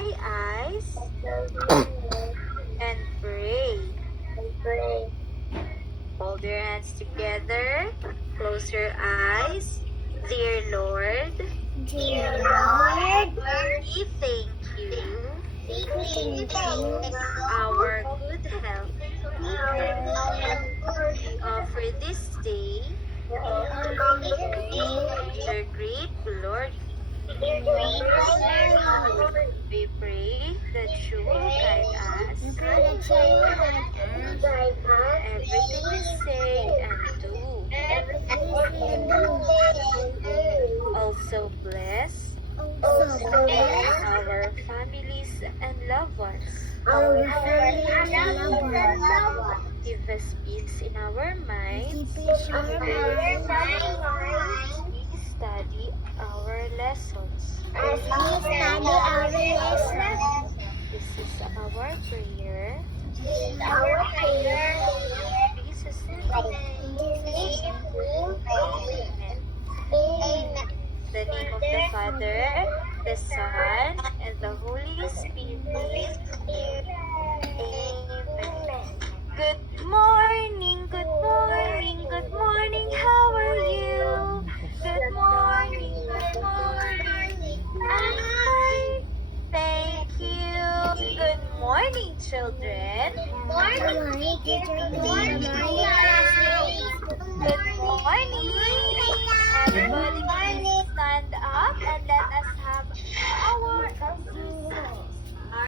my eyes and pray. Hold your hands together. Close your eyes. Dear Lord, we thank you our good health. We offer this day your great glory. We pray that you will guide us everything we say and do. Also bless our families and loved ones. Give us peace in our minds. We study our lessons. This is our prayer. Jesus' name. Amen. The name of the Father, the Son, and the Holy Spirit. Amen. Good morning, good morning, good morning. How are you? Good morning, good morning. I'm fine. Thank you. Good morning, children. Good morning. Everybody please stand up and let us have our exercise.